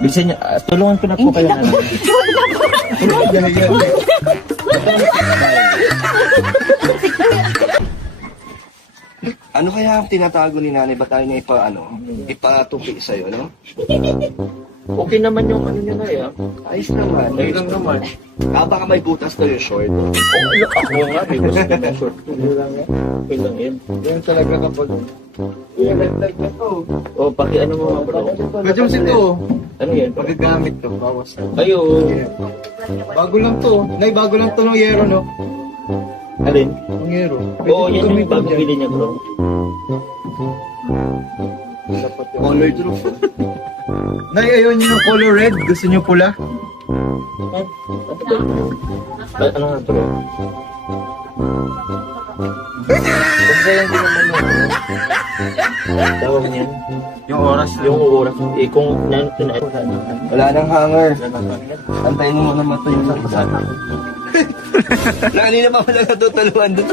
Bilisan niyo, tulungan ko na po kayo. Ano kaya ang tinatago ni nanay? Ba't tayo niya ipatupi sa'yo, no? Okay naman yung ano niya na yan. Ayos naman. Ayun lang naman. Baka may butas daw yung short. Ako nga, may gusto ko ng short. Yun lang yan. Okay lang yan. Yan talaga kapag... Yan, like na to. O, paki ano mo mga bro. Kadyos ito. Ano yan? Pagagamit to. Bawas na. Ayo. Bago lang to. Nay, bago lang to ng yero, no? Alin? Ng yero. Oo, yan yung bago bili niya bro. Color drop. Nay, ayaw niyo ng color red. Gusto niyo pula? Ano nga bro? Kasi yan din naman yung tawag niyan. Yung oras. Yung oras. Eh kung Wala nang hanger. Antayin mo muna matuyo sa isa. Kanina pa wala natutulungan doon.